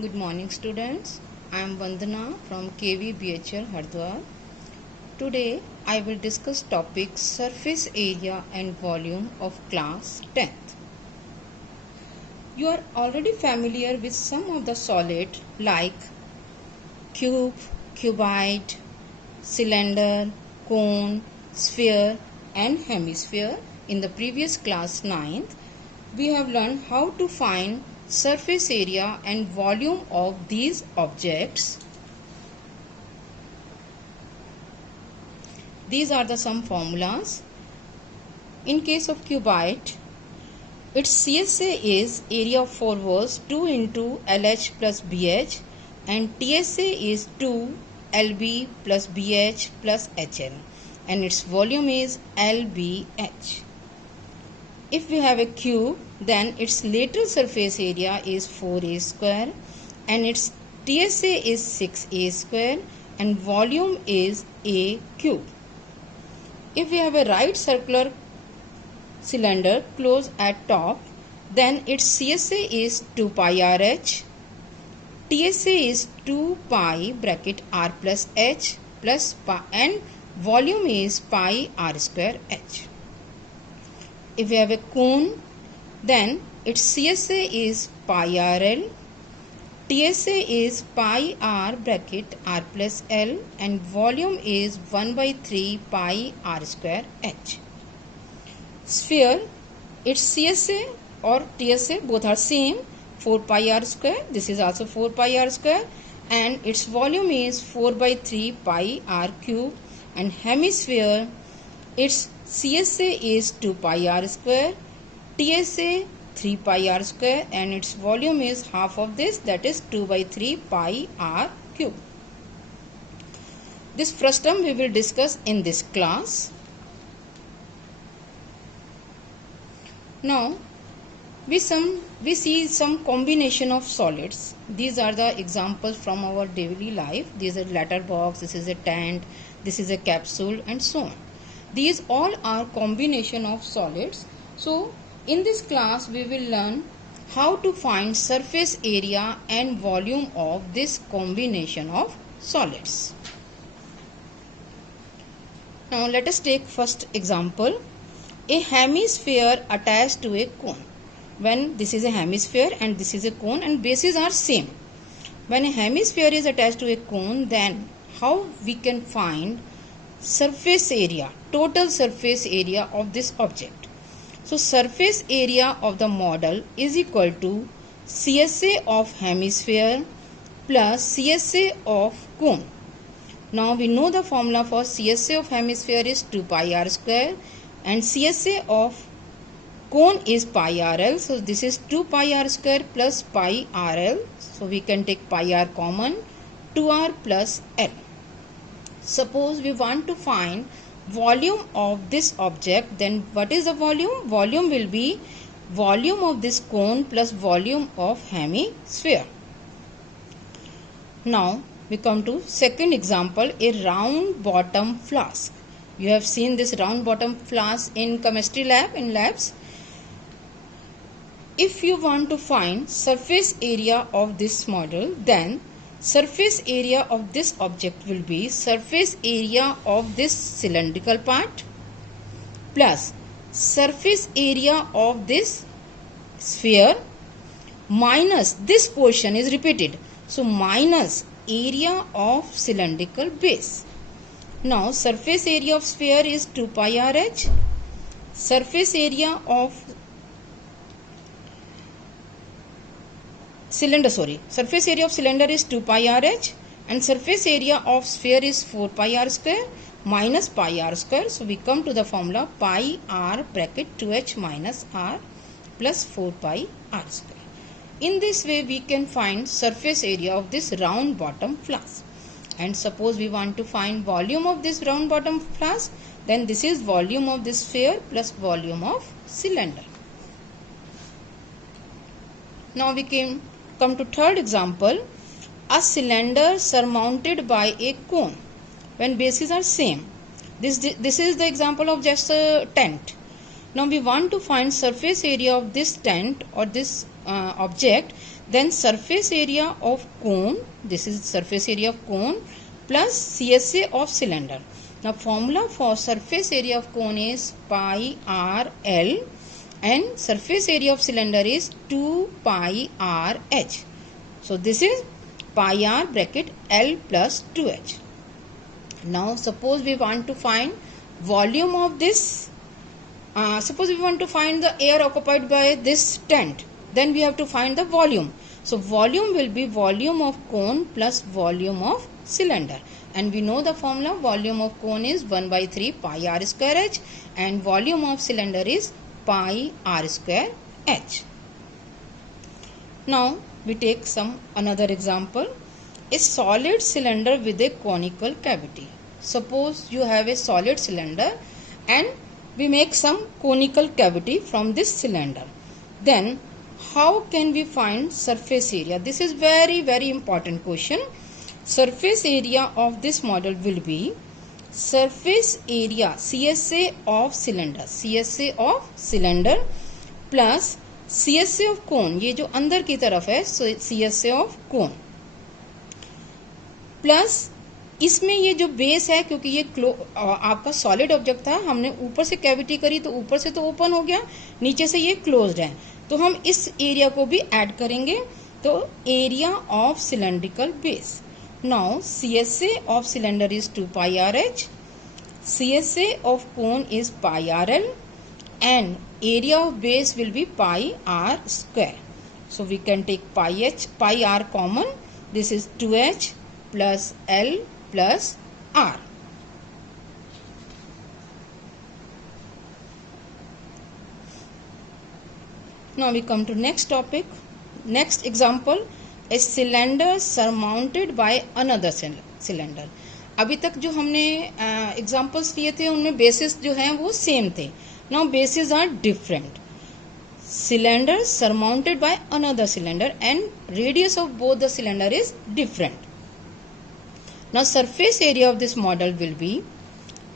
Good morning students. I am Vandana from KVBHL Hardwar. Today I will discuss topic surface area and volume of class 10th. You are already familiar with some of the solid like cube, cuboid, cylinder, cone, sphere and hemisphere. In the previous class 9th, we have learned how to find surface area and volume of these objects. These are the some formulas. In case of cuboid, its CSA is area of 4 walls 2 into LH plus BH and TSA is 2 LB plus BH plus HL and its volume is LBH. If we have a cube, then its lateral surface area is 4A square and its TSA is 6A square and volume is A cube. If we have a right circular cylinder closed at top, then its CSA is 2 pi RH, TSA is 2 pi bracket R plus H plus pi and volume is pi R square H. If we have a cone, then its CSA is pi RL, TSA is pi R bracket R plus L and volume is 1 by 3 pi R square H. Sphere, its CSA or TSA both are same 4 pi R square, this is also 4 pi R square and its volume is 4 by 3 pi R cube and hemisphere, its CSA is 2 pi R square, TSA 3 pi R square and its volume is half of this, that is 2 by 3 pi R cube. This first term we will discuss in this class. Now we see some combination of solids. These are the examples from our daily life. These are letterbox, this is a tent, this is a capsule and so on. These all are combination of solids. So in this class we will learn how to find surface area and volume of this combination of solids. Now let us take first example. A hemisphere attached to a cone. When this is a hemisphere and this is a cone and bases are same. When a hemisphere is attached to a cone, then how we can find surface area, total surface area of this object. So surface area of the model is equal to CSA of hemisphere plus CSA of cone. Now we know the formula for CSA of hemisphere is 2 pi R square and CSA of cone is pi RL. So this is 2 pi R square plus pi RL. So we can take pi R common, 2R plus L. Suppose we want to find volume of this object, then what is the volume? Volume will be volume of this cone plus volume of hemisphere. Now we come to second example, a round bottom flask. You have seen this round bottom flask in chemistry lab, in labs. If you want to find surface area of this model, then surface area of this object will be surface area of this cylindrical part plus surface area of this sphere minus this portion is repeated. So minus area of cylindrical base. Now surface area of sphere is 2 pi RH. Surface area of surface area of cylinder is 2 pi RH and surface area of sphere is 4 pi R square minus pi R square. So we come to the formula pi R bracket 2H minus R plus 4 pi R square. In this way we can find surface area of this round bottom flask. And suppose we want to find volume of this round bottom flask, then this is volume of this sphere plus volume of cylinder. Now we come to third example, a cylinder surmounted by a cone when bases are same. This is the example of just a tent. Now we want to find surface area of this tent or this object, Then surface area of cone, this is surface area of cone plus CSA of cylinder. Now formula for surface area of cone is pi r L and surface area of cylinder is 2 pi r h. So this is pi r bracket L plus 2h. Now suppose we want to find volume of this, suppose we want to find the air occupied by this tent, then we have to find the volume. So volume will be volume of cone plus volume of cylinder, and we know the formula. Volume of cone is 1 by 3 pi r square h and volume of cylinder is pi r square h. Now we take another example. A solid cylinder with a conical cavity. Suppose you have a solid cylinder and we make some conical cavity from this cylinder. Then how can we find surface area? This is very important question. Surface area of this model will be surface area CSA of cylinder, CSA of cylinder plus CSA of cone, ये जो अंदर की तरफ है, so CSA of cone plus इसमें ये जो base है, क्योंकि ये आपका सॉलिड ऑब्जेक्ट था, हमने ऊपर से कैविटी करी तो ऊपर से तो ओपन हो गया, नीचे से ये क्लोज्ड है, तो हम इस एरिया को भी ऐड करेंगे. तो area of cylindrical base. Now CSA of cylinder is 2 pi r h, CSA of cone is pi r l and area of base will be pi r square. So we can take pi r common. This is 2h plus L plus R. Now we come to next topic. Next example, a cylinder surmounted by another cylinder. अभी तक जो हमने examples लिए थे उनमें basis जो हैं वो सेम थे. Now bases are different. Cylinder surmounted by another cylinder and radius of both the cylinder is different. Now surface area of this model will be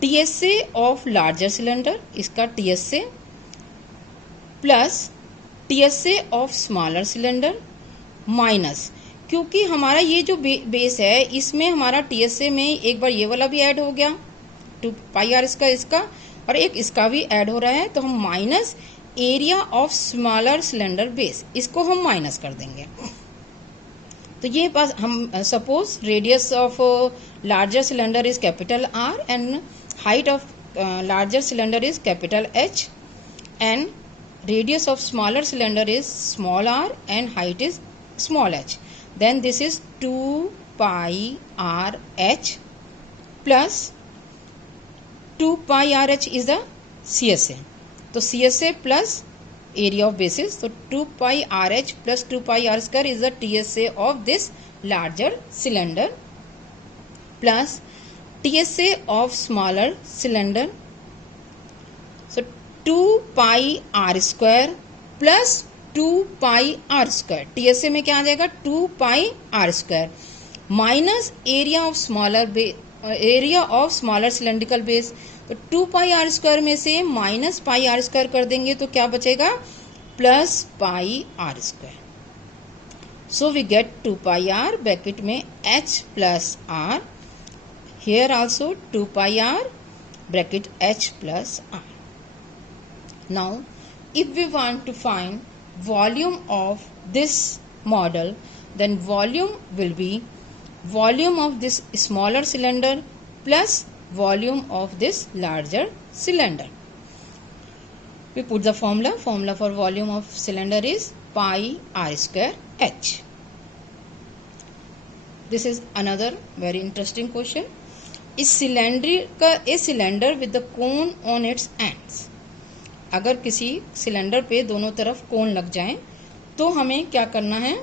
TSA of larger cylinder, इसका TSA plus TSA of smaller cylinder minus, क्योंकि हमारा ये जो base है इसमें हमारा TSA में एक बार ये वाला भी ऐड हो गया 2 pi r इसका और एक इसका भी ऐड हो रहा है, तो हम minus area of smaller cylinder base, इसको हम माइनस कर देंगे. तो ये पास हम suppose radius of larger cylinder is capital R and height of larger cylinder is capital H and radius of smaller cylinder is small r and height is small h. Then this is 2 pi r h plus 2 pi r h is the CSA. तो CSA plus area of bases, so 2 pi r h plus 2 pi r square is the TSA of this larger cylinder plus TSA of smaller cylinder. So 2 pi r square plus 2 pi r square, TSA में क्या आ जाएगा 2 pi r square minus area of smaller cylindrical base. तो 2 pi r square में से minus pi r square कर देंगे तो क्या बचेगा plus pi r square. So we get 2 pi r bracket में h plus r, here also 2 pi r bracket h plus r. Now if we want to find volume of this model, then volume will be volume of this smaller cylinder plus volume of this larger cylinder. We put the formula for volume of cylinder is pi r square h. This is another very interesting question. इस cylinder with the cone on it's ends, अगर किसी cylinder पे दोनों तरफ कोन लग जाएं तो हमें क्या करना है,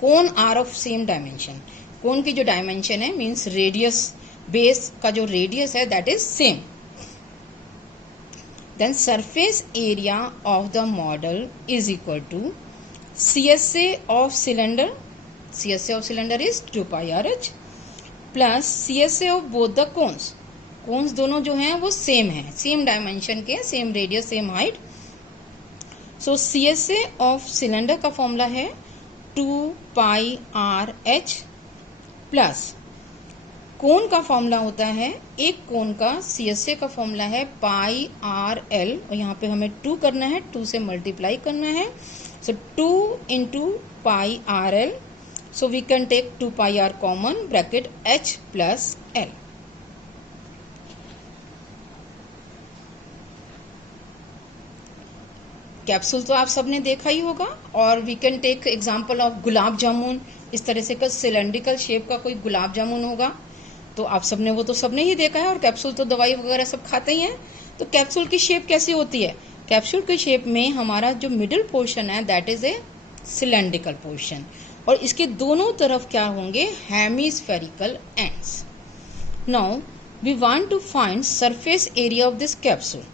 कोन आर ऑफ सेम डायमेंशन, कोन की जो डायमेंशन है मीन्स रेडियस, बेस का जो रेडियस है that is same. Then surface area of the model is equal to CSA of cylinder, CSA of cylinder is 2 pi r h plus CSA of both the cones, cones दोनों जो हैं वो same है, same dimension के, same radius same height. So CSA of cylinder का formula है 2πRh plus कोण का फॉर्मूला होता है, एक कोण का CSA का फॉर्मूला है πRL, और यहाँ पे हमें 2 करना है, 2 से मल्टीप्लाई करना है. सो 2 into πRL, so we can take 2πR common, bracket H plus L. Capsule तो आप सबने देखा ही होगा, और we can take example of gulab jamun. इस तरह से का सिलेंड्रिकल शेप का कोई गुलाब जामुन होगा, तो आप सबने वो तो सबने ही देखा है, और कैप्सूल तो दवाई वगैरह सब खाते ही हैं. तो कैप्सूल की शेप कैसी होती है? कैप्सूल की शेप में हमारा जो मिडिल पोर्शन है that is a cylindrical portion, और इसके दोनों तरफ क्या होंगे? Hemispherical ends. Now we want to find surface area of this capsule.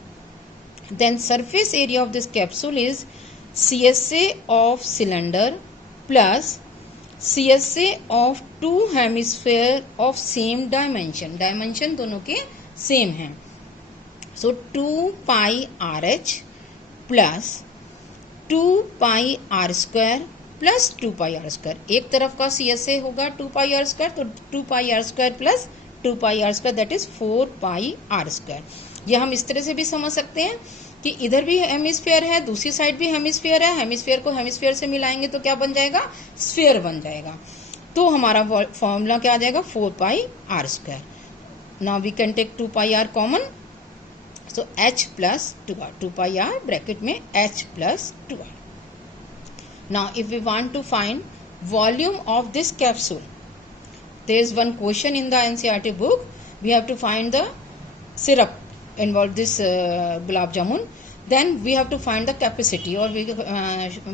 Then surface area of this capsule is CSA of cylinder plus CSA of two hemisphere of same dimension. Dimension दोनों के same हैं. So 2πRh plus 2πR square plus 2πR square. एक तरफ का CSA होगा 2πR square, तो 2πR square plus 2πR square that is 4πR square. ये हम इस तरह से भी समझ सकते हैं कि इधर भी हेमिस्फीयर है, दूसरी साइड भी हेमिस्फीयर है. हेमिस्फीयर को हेमिस्फीयर से मिलाएंगे तो क्या बन जाएगा? स्फीयर बन जाएगा. तो हमारा फॉर्मूला क्या आ जाएगा? 4πR square. Now we can take 2πR common, so H plus 2R. 2πR bracket में H plus 2R. Now if we want to find volume of this capsule, there is one question in the NCERT book. We have to find the syrup involve this gulab jamun, then we have to find the capacity, or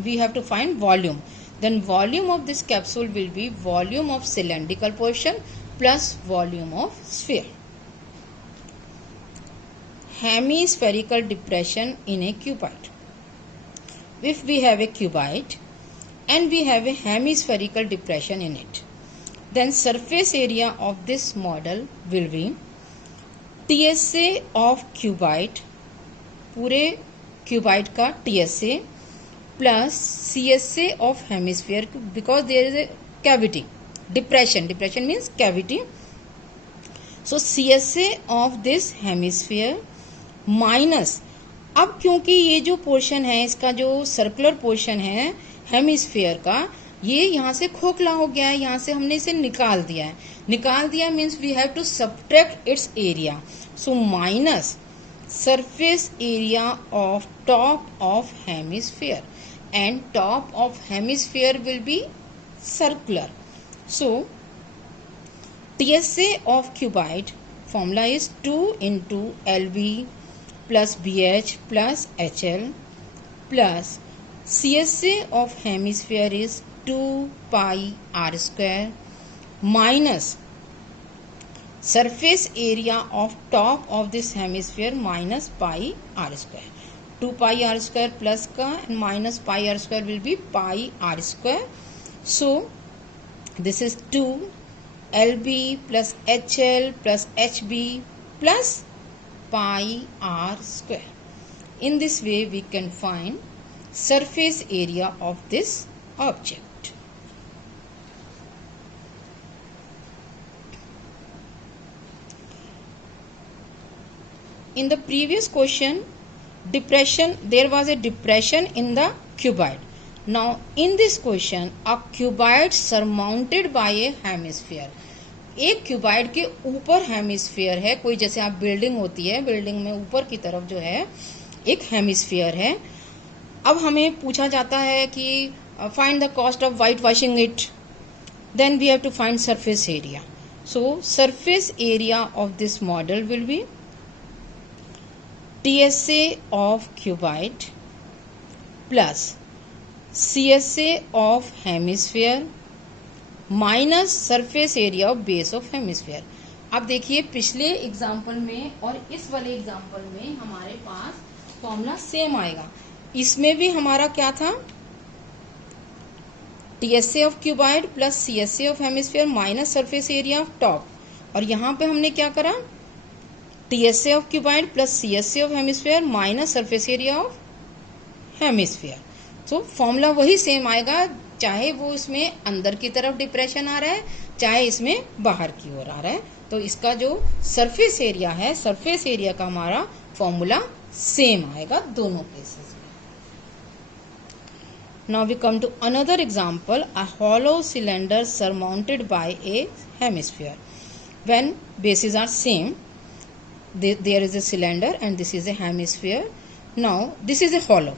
we have to find volume. Then volume of this capsule will be volume of cylindrical portion plus volume of sphere. Hemispherical depression in a cuboid. If we have a cuboid and we have a hemispherical depression in it, then surface area of this model will be TSA of cuboid, पूरे cuboid का TSA plus CSA of hemisphere, because there is a cavity. Depression means cavity. So CSA of this hemisphere minus, अब क्योंकि ये जो portion है, इसका जो circular portion है हेमिस्फीयर का, ये यहाँ से खोखला हो गया है, यहाँ से हमने इसे निकाल दिया है. निकाल दिया means we have to subtract its area. So minus surface area of top of hemisphere, and top of hemisphere will be circular. सो TSA of cuboid formula is 2 into LB plus BH plus HL plus CSA of hemisphere is 2πR square minus surface area of top of this hemisphere minus πR square. 2πR square plus का and minus πR square will be πR square. So this is 2 LB plus HL plus HB plus πR square. In this way we can find surface area of this object. In the previous question, there was a depression in the cuboid. Now in this question, a cuboid surmounted by a hemisphere. एक cuboid के ऊपर hemisphere है, कोई जैसे आप building होती है, building में ऊपर की तरफ जो है एक हेमिस्फीयर है. अब हमें पूछा जाता है कि find the cost of white washing it, then we have to find surface area. So surface area of this model will be TSA of cuboid plus CSA of hemisphere minus surface area of base of hemisphere. अब देखिए पिछले example में और इस वाले example में हमारे पास formula same आएगा. इसमें भी हमारा क्या था? TSA of cuboid plus CSA of hemisphere minus surface area of top, और यहाँ पे हमने क्या करा? TSA of cuboid plus CSA of hemisphere minus surface area of hemisphere. So formula वही सेम आएगा, चाहे वो इसमें अंदर की तरफ डिप्रेशन आ रहा है, चाहे इसमें बाहर की ओर आ रहा है। तो इसका जो सरफेस एरिया है, सरफेस एरिया का हमारा फॉर्मूला सेम आएगा दोनों केसेस में। Now we come to another example, a hollow cylinder surmounted by a hemisphere. When bases are same, there is a cylinder and this is a hemisphere. Now this is a hollow.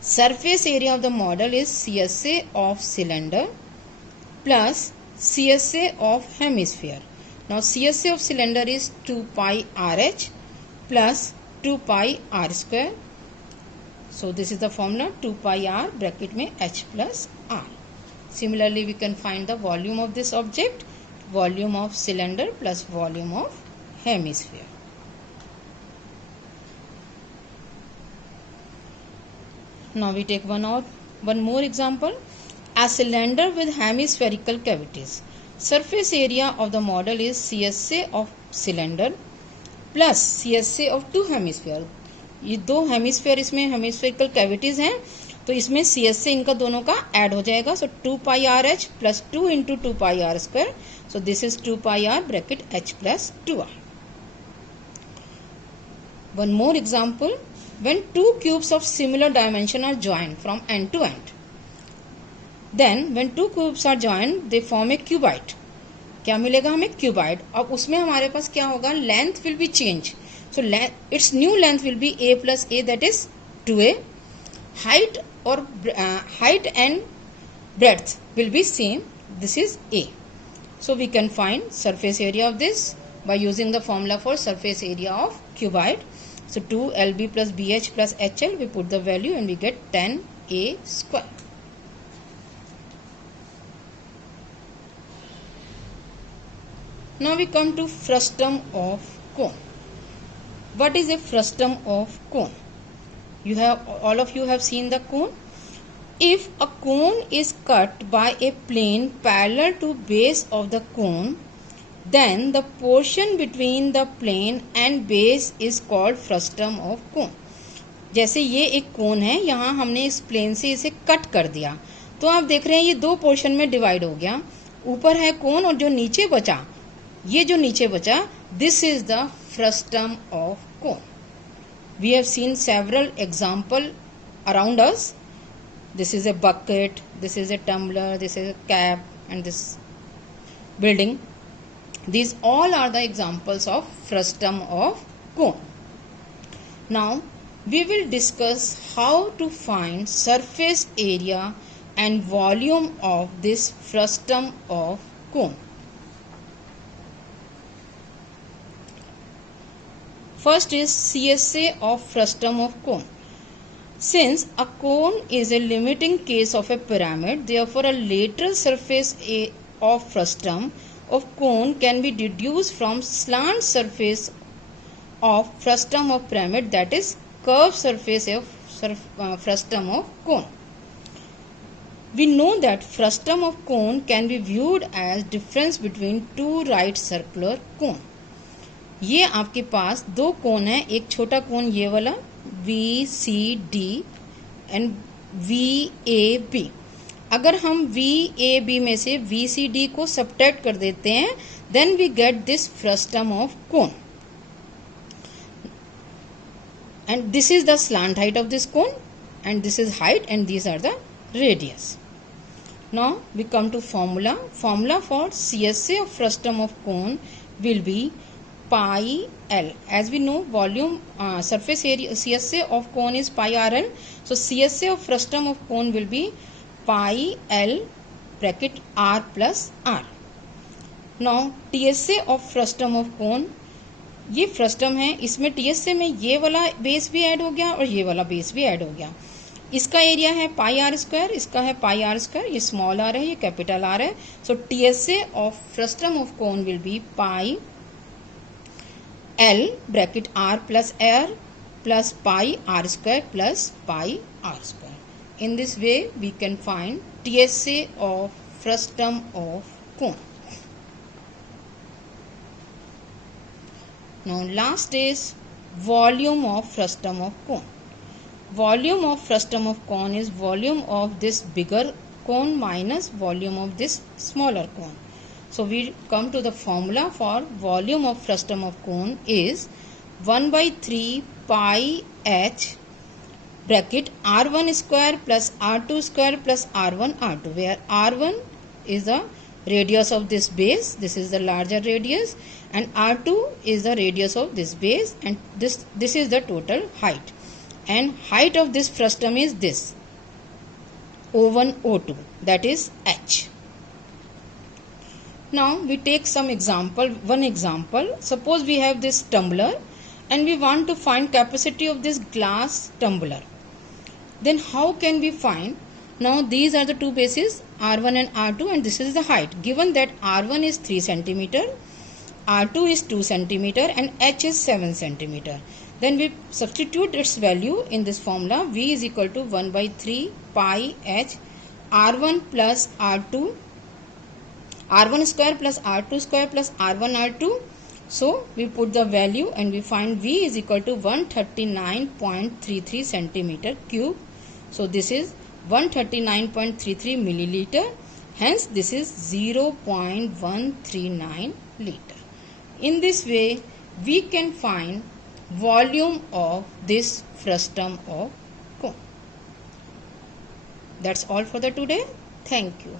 Surface area of the model is CSA of cylinder plus CSA of hemisphere. Now CSA of cylinder is 2 pi RH plus 2 pi R square. So this is the formula 2 pi r bracket में h plus r. Similarly we can find the volume of this object, volume of cylinder plus volume of hemisphere. Now we take one more example. A cylinder with hemispherical cavities. Surface area of the model is CSA of cylinder plus CSA of two hemisphere. ये दो hemisphere, इसमें hemispherical cavities हैं, तो इसमें CS से इनका दोनों का ऐड हो जाएगा. So 2 pi r h plus 2 into 2 pi r square. So this is 2 pi r bracket h plus 2r. One more example. when two cubes of similar dimension are joined from end to end, then when two cubes are joined they form a cuboid. क्या मिलेगा हमें? Cuboid. अब उसमें हमारे पास क्या होगा? Length will be change. So its new length will be a plus a, that is 2a. Height and breadth will be same. This is a. So we can find surface area of this by using the formula for surface area of cuboid. So 2lb plus bh plus hl, we put the value and we get 10a square. Now we come to frustum of cone. What is a frustum of cone? All of you have seen the cone. If a cone is cut by a plane parallel to base of the cone, then the portion between the plane and base is called frustum of cone. जैसे ये एक कोन है, यहाँ हमने इस plane से इसे cut कर दिया, तो आप देख रहे हैं ये दो पोर्शन में डिवाइड हो गया. ऊपर है कोन और जो नीचे बचा, ये जो नीचे बचा, this is the frustum of cone. We have seen several example around us. This is a bucket, this is a tumbler, this is a cap, and this building. These all are the examples of frustum of cone. Now we will discuss how to find surface area and volume of this frustum of cone. First is CSA of frustum of cone. Since a cone is a limiting case of a pyramid, therefore a lateral surface of frustum of cone can be deduced from slant surface of frustum of pyramid, that is curved surface of frustum of cone. We know that frustum of cone can be viewed as difference between two right circular cone. ये आपके पास दो कोन है, एक छोटा कोन ये वाला VCD and VAB. अगर हम VAB में से VCD को सब्ट्रैक्ट कर देते हैं, then we get this frustum of cone, and this is the slant height of this cone, and this is height, and these are the radius. Now we come to formula. Formula for CSA of frustum of cone will be pi L. As we know, volume surface area CSA of cone is pi RL. So CSA of frustum of cone will be pi L bracket R plus R. Now TSA of frustum of cone, ये frustum है, इसमें TSA में ये वाला base भी add हो गया और ये वाला बेस भी ऐड हो गया. इसका एरिया है पाई आर स्क्वायर, इसका है पाई आर स्क्वायर, ये स्मॉल आर है, ये कैपिटल आर है. सो TSA of frustum of cone will be pi L bracket R plus R plus pi R square plus pi R square. In this way we can find TSA of frustum of cone. Now last is volume of frustum of cone. volume of frustum of cone is volume of this bigger cone minus volume of this smaller cone. So we come to the formula for volume of frustum of cone is 1 by 3 pi h bracket r1 square plus r2 square plus r1 r2, where r1 is the radius of this base, this is the larger radius, and r2 is the radius of this base, and this is the total height, and height of this frustum is this O1 O2, that is h. Now we take one example. Suppose we have this tumbler and we want to find capacity of this glass tumbler. Then how can we find? Now these are the two bases, R1 and R2, and this is the height. Given that R1 is 3 cm, R2 is 2 cm, and h is 7 cm. Then we substitute its value in this formula. V is equal to 1 by 3 pi h R1 plus R2, R1 square plus R2 square plus R1 R2. So we put the value and we find V is equal to 139.33 centimeter cube. So this is 139.33 milliliter. Hence this is 0.139 liter. In this way we can find volume of this frustum of cone. That's all for the today. Thank you.